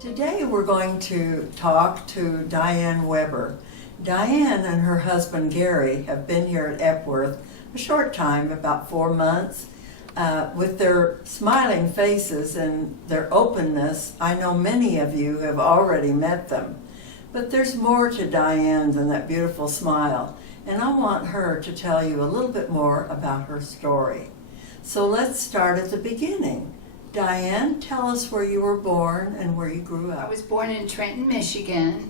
Today we're going to talk to Dianne Weber. Dianne and her husband Gary have been here at Epworth a short time, about 4 months. With their smiling faces and their openness, I know many of you have already met them. But there's more to Dianne than that beautiful smile, and I want her to tell you a little bit more about her story. So let's start at the beginning. Dianne, tell us where you were born and where you grew I up. was born in Trenton, Michigan,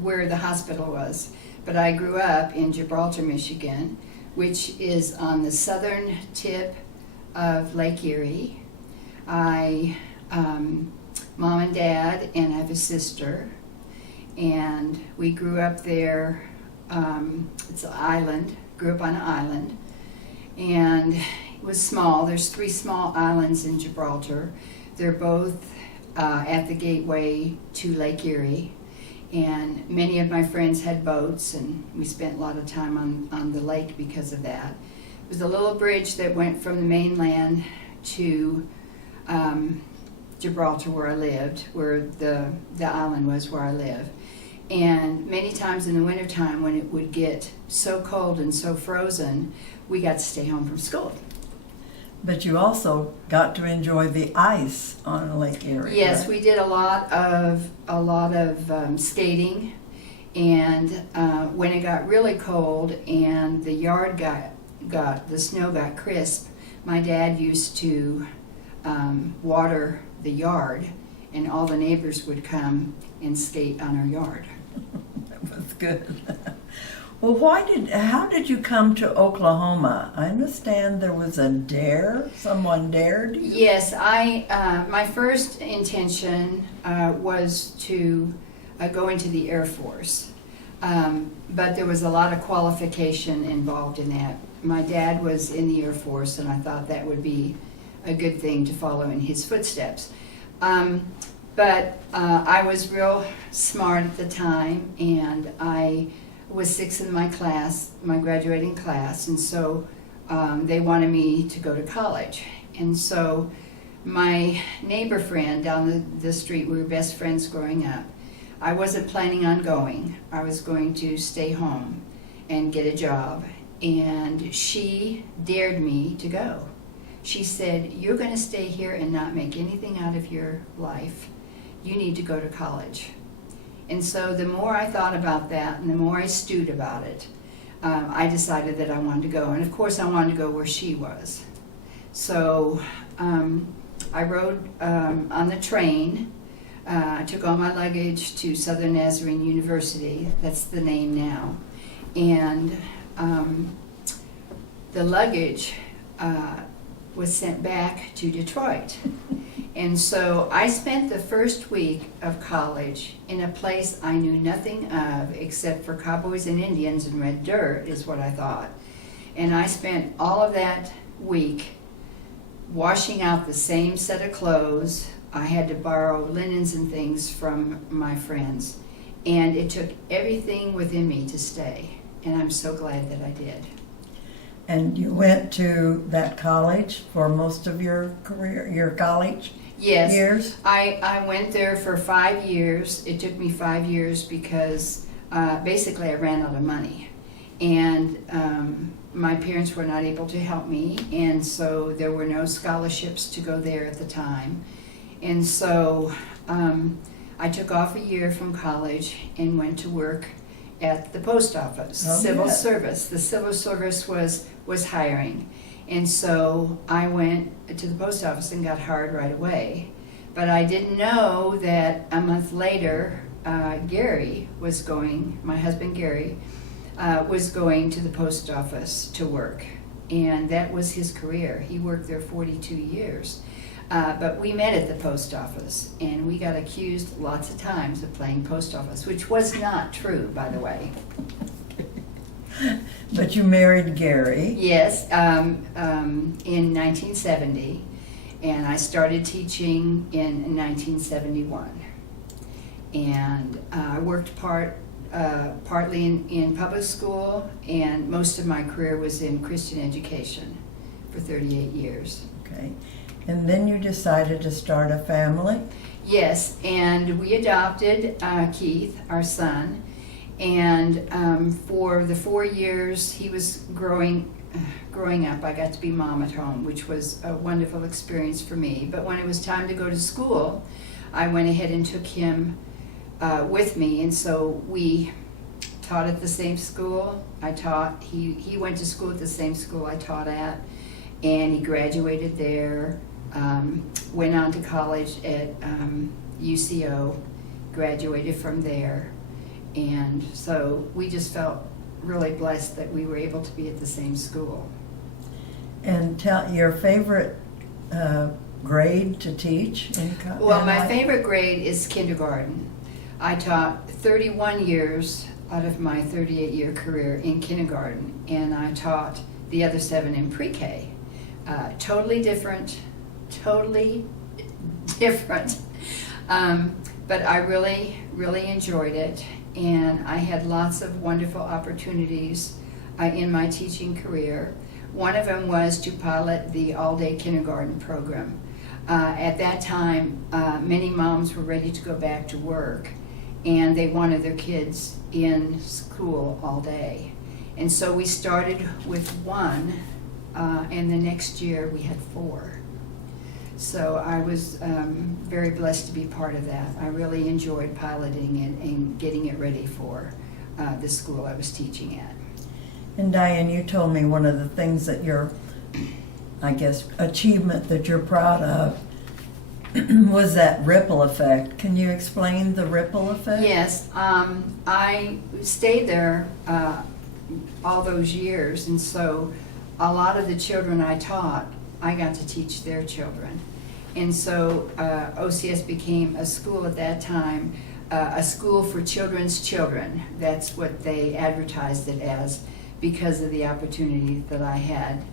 where the hospital was, but I grew up in Gibraltar, Michigan, which is on the southern tip of Lake Erie. Mom and dad, and I have a sister, and we grew up there. It's an island, grew up on an island, and it was small. There's 3 small islands in Gibraltar. They're both at the gateway to Lake Erie, and many of my friends had boats, and we spent a lot of time on the lake because of that. It was a little bridge that went from the mainland to Gibraltar, where I lived, where the island was where I live. And many times in the wintertime, when it would get so cold and so frozen, we got to stay home from school. But you also got to enjoy the ice on Lake Erie. Yes, right? we did a lot of skating, and when it got really cold and the yard the snow got crisp, my dad used to water the yard, and all the neighbors would come and skate on our yard. That was good. Well, how did you come to Oklahoma? I understand there was a dare. Someone dared you? Yes, my first intention was to go into the Air Force, but there was a lot of qualification involved in that. My dad was in the Air Force, and I thought that would be a good thing to follow in his footsteps. But I was real smart at the time, and I was 6th in my class, my graduating class, and so they wanted me to go to college. And so my neighbor friend down the street, we were best friends growing up, I wasn't planning on going. I was going to stay home and get a job, and she dared me to go. She said, "You're going to stay here and not make anything out of your life. You need to go to college." And so the more I thought about that and the more I stewed about it, I decided that I wanted to go. And of course I wanted to go where she was. So I rode on the train. I took all my luggage to Southern Nazarene University. That's the name now. And the luggage was sent back to Detroit. And so I spent the first week of college in a place I knew nothing of except for cowboys and Indians and red dirt, is what I thought. And I spent all of that week washing out the same set of clothes. I had to borrow linens and things from my friends. And it took everything within me to stay. And I'm so glad that I did. And you went to that college for most of your career, your college Yes, years? I went there for 5 years. It took me 5 years because basically I ran out of money. And my parents were not able to help me, and so there were no scholarships to go there at the time. And so I took off a year from college and went to work at the post office, civil service. The civil service was hiring. And so I went to the post office and got hired right away. But I didn't know that a month later, Gary was going, my husband Gary, was going to the post office to work. And that was his career. He worked there 42 years. But we met at the post office, and we got accused lots of times of playing post office, which was not true, by the way. But you married Gary. Yes, in 1970, and I started teaching in 1971. And I worked partly in public school, and most of my career was in Christian education for 38 years. Okay. And then you decided to start a family? Yes, and we adopted Keith, our son, and for the 4 years he was growing up, I got to be mom at home, which was a wonderful experience for me. But when it was time to go to school, I went ahead and took him with me, and so we taught at the same school. He went to school at the same school I taught at, and he graduated there. Went on to college at UCO, graduated from there, and so we just felt really blessed that we were able to be at the same school. And tell your favorite grade to teach in Well, my favorite grade is kindergarten. I taught 31 years out of my 38-year career in kindergarten, and I taught the other 7 in pre-K. Totally different, but I really, really enjoyed it, and I had lots of wonderful opportunities in my teaching career. One of them was to pilot the all-day kindergarten program. At that time, many moms were ready to go back to work, and they wanted their kids in school all day. And so we started with 1, and the next year we had 4. So I was very blessed to be part of that. I really enjoyed piloting it and getting it ready for the school I was teaching at. And Dianne, you told me one of the things that achievement that you're proud of was that ripple effect. Can you explain the ripple effect? Yes, I stayed there all those years, and so a lot of the children I taught, I got to teach their children. And so OCS became a school at that time, a school for children's children. That's what they advertised it as, because of the opportunity that I had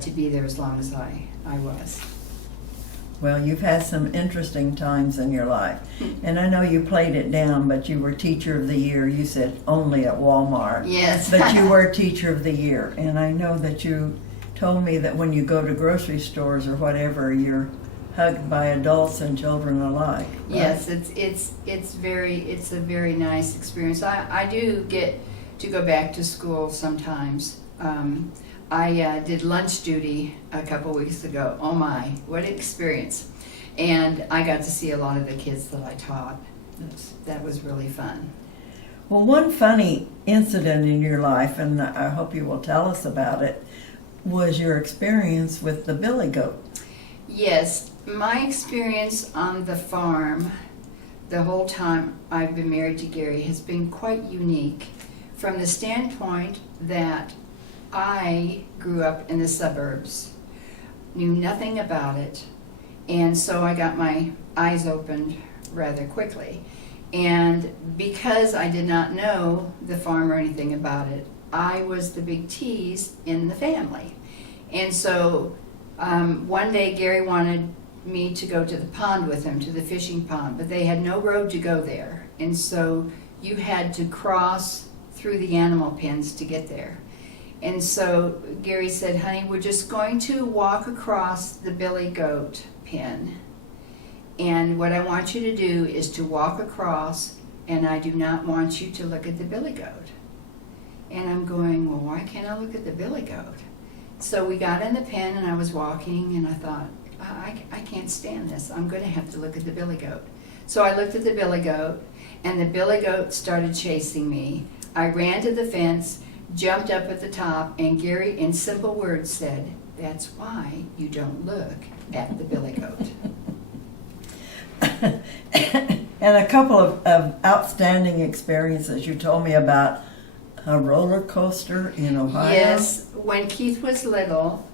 to be there as long as I was. Well, you've had some interesting times in your life. And I know you played it down, but you were Teacher of the Year, you said, only at Walmart. Yes. But you were Teacher of the Year. And I know that you told me that when you go to grocery stores or whatever, you're hugged by adults and children alike. Right? Yes, it's a very nice experience. I do get to go back to school sometimes. I did lunch duty a couple weeks ago. Oh my, what an experience. And I got to see a lot of the kids that I taught. That was really fun. Well, one funny incident in your life, and I hope you will tell us about it, was your experience with the billy goat. Yes, my experience on the farm the whole time I've been married to Gary has been quite unique from the standpoint that I grew up in the suburbs, knew nothing about it, and so I got my eyes opened rather quickly. And because I did not know the farm or anything about it, I was the big tease in the family. And so one day Gary wanted me to go to the pond with him, to the fishing pond, but they had no road to go there. And so you had to cross through the animal pens to get there. And so Gary said, honey, we're just going to walk across the billy goat pen. And what I want you to do is to walk across, and I do not want you to look at the billy goat. And I'm going, well, why can't I look at the billy goat? So we got in the pen, and I was walking, and I thought, I can't stand this. I'm going to have to look at the billy goat. So I looked at the billy goat, and the billy goat started chasing me. I ran to the fence, jumped up at the top, and Gary, in simple words, said, that's why you don't look at the billy goat. And a couple of outstanding experiences. You told me about a roller coaster in Ohio. Yes, when Keith was little,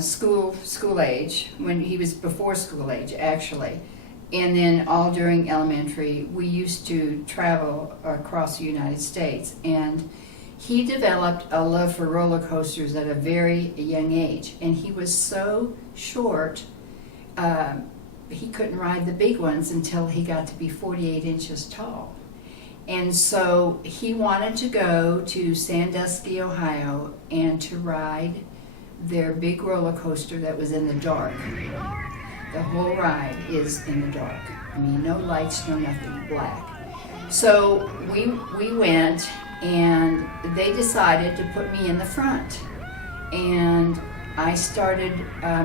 school age, when he was before school age, actually, and then all during elementary, we used to travel across the United States, and he developed a love for roller coasters at a very young age, and he was so short, he couldn't ride the big ones until he got to be 48 inches tall. And so he wanted to go to Sandusky, Ohio, and to ride their big roller coaster that was in the dark. The whole ride is in the dark. I mean, no lights, no nothing, black. So we went, and they decided to put me in the front. And I started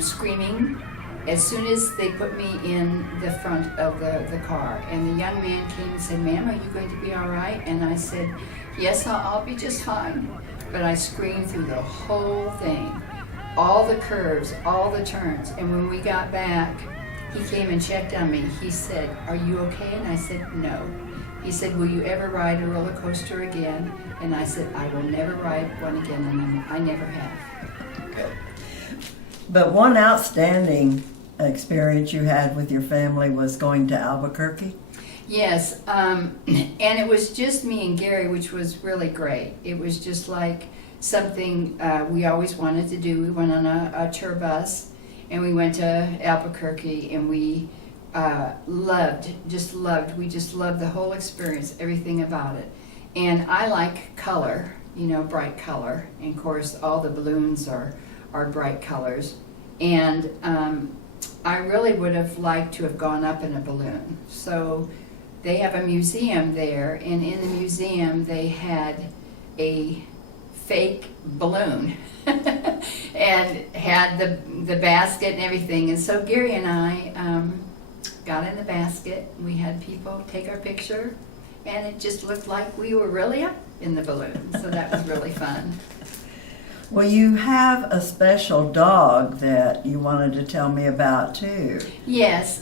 screaming as soon as they put me in the front of the car. And the young man came and said, "Ma'am, are you going to be all right?" And I said, "Yes, I'll be just fine." But I screamed through the whole thing, all the curves, all the turns. And when we got back, he came and checked on me. He said, "Are you okay?" And I said, "No." He said, "Will you ever ride a roller coaster again?" And I said, "I will never ride one again," and I never have. But one outstanding experience you had with your family was going to Albuquerque. Yes, and it was just me and Gary, which was really great. It was just like something we always wanted to do. We went on a tour bus, and we went to Albuquerque, and we we just loved the whole experience, everything about it. And I like color, bright color, and of course all the balloons are bright colors. And I really would have liked to have gone up in a balloon. So they have a museum there, and in the museum they had a fake balloon and had the basket and everything. And so Gary and I got in the basket. We had people take our picture, and it just looked like we were really up in the balloon. So that was really fun. Well, you have a special dog that you wanted to tell me about too. Yes,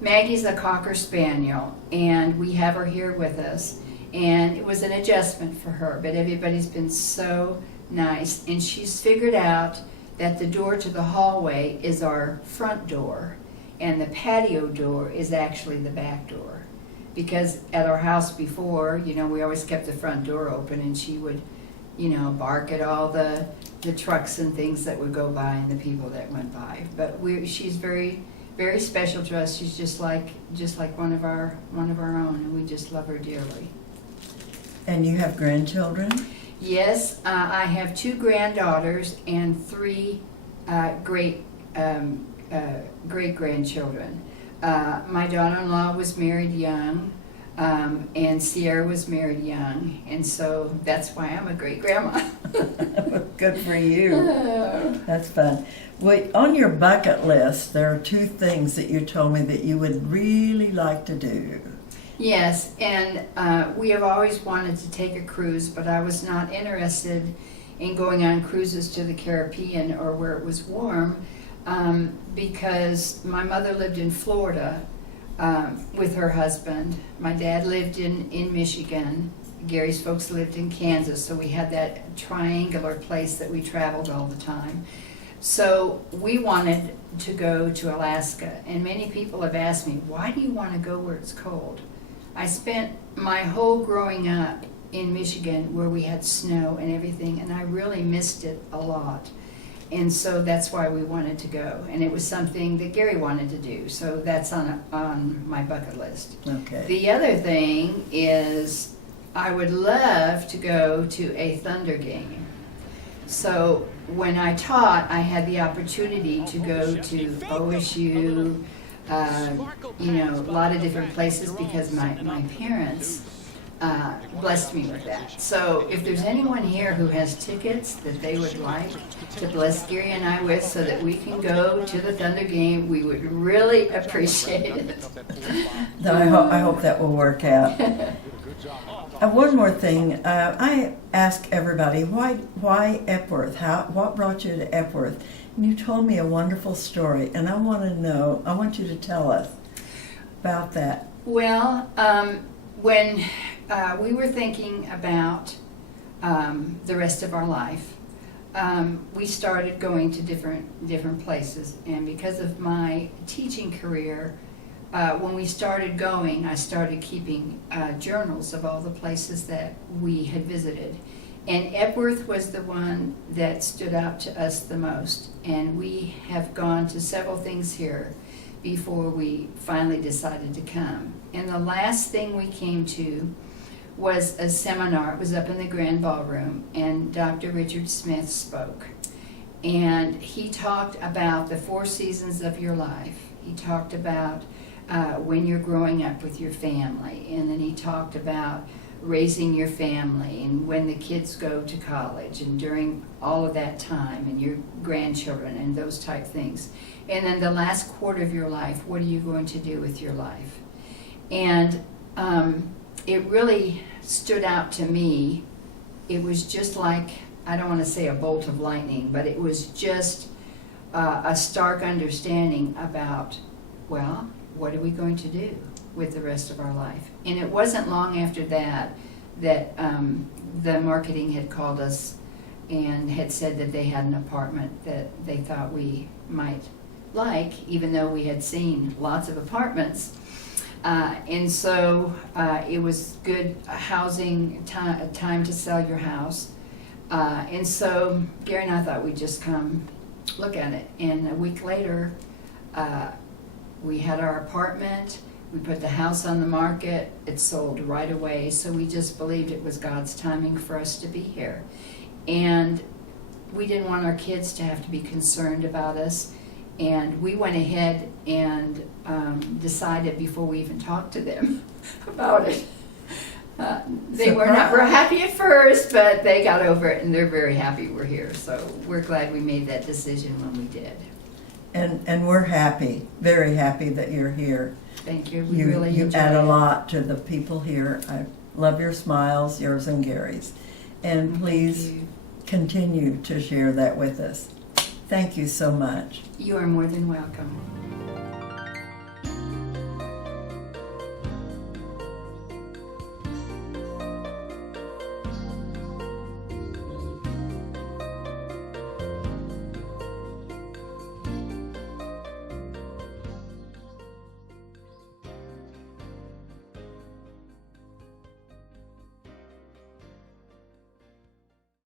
Maggie's a Cocker Spaniel, and we have her here with us. And it was an adjustment for her, but everybody's been so nice. And she's figured out that the door to the hallway is our front door, and the patio door is actually the back door. Because at our house before, we always kept the front door open, and she would bark at all the trucks and things that would go by and the people that went by. But she's very, very special to us. She's just like one of our own, and we just love her dearly. And you have grandchildren? Yes, I have 2 granddaughters and 3 great grandchildren. My daughter-in-law was married young. And Sierra was married young, and so that's why I'm a great-grandma. Good for you. That's fun. Well, on your bucket list, there are 2 things that you told me that you would really like to do. Yes, and we have always wanted to take a cruise, but I was not interested in going on cruises to the Caribbean or where it was warm, because my mother lived in Florida with her husband. My dad lived in Michigan. Gary's folks lived in Kansas, so we had that triangular place that we traveled all the time. So we wanted to go to Alaska, and many people have asked me, why do you want to go where it's cold? I spent my whole growing up in Michigan where we had snow and everything, and I really missed it a lot. And so that's why we wanted to go. And it was something that Gary wanted to do. So that's on my bucket list. Okay. The other thing is I would love to go to a Thunder game. So when I taught, I had the opportunity to go to OSU, a lot of different places because my parents blessed me with that. So if there's anyone here who has tickets that they would like to bless Gary and I with so that we can go to the Thunder game, we would really appreciate it. I hope that will work out. One more thing. I ask everybody, why Epworth? What brought you to Epworth? And you told me a wonderful story, and I want you to tell us about that. Well, when we were thinking about the rest of our life, we started going to different places. And because of my teaching career, when we started going, I started keeping journals of all the places that we had visited. And Epworth was the one that stood out to us the most. And we have gone to several things here before we finally decided to come. And the last thing we came to was a seminar. It was up in the Grand Ballroom, and Dr. Richard Smith spoke. And he talked about the 4 seasons of your life. He talked about when you're growing up with your family, and then he talked about raising your family and when the kids go to college and during all of that time and your grandchildren and those type things. And then the last quarter of your life, what are you going to do with your life? And it really stood out to me. It was just like, I don't want to say a bolt of lightning, but it was just a stark understanding about, well, what are we going to do with the rest of our life? And it wasn't long after that that the marketing had called us and had said that they had an apartment that they thought we might like, even though we had seen lots of apartments. And so it was good housing, time to sell your house. And so Gary and I thought we'd just come look at it. And a week later, we had our apartment. We put the house on the market. It sold right away. So we just believed it was God's timing for us to be here. And we didn't want our kids to have to be concerned about us. And we went ahead and decided before we even talked to them about it. They were not real happy at first, but they got over it, and they're very happy we're here. So we're glad we made that decision when we did. And we're happy, very happy that you're here. Thank you. We really enjoy add a it. lot to the people here. I love your smiles, yours and Gary's. And please continue to share that with us. Thank you so much. You are more than welcome.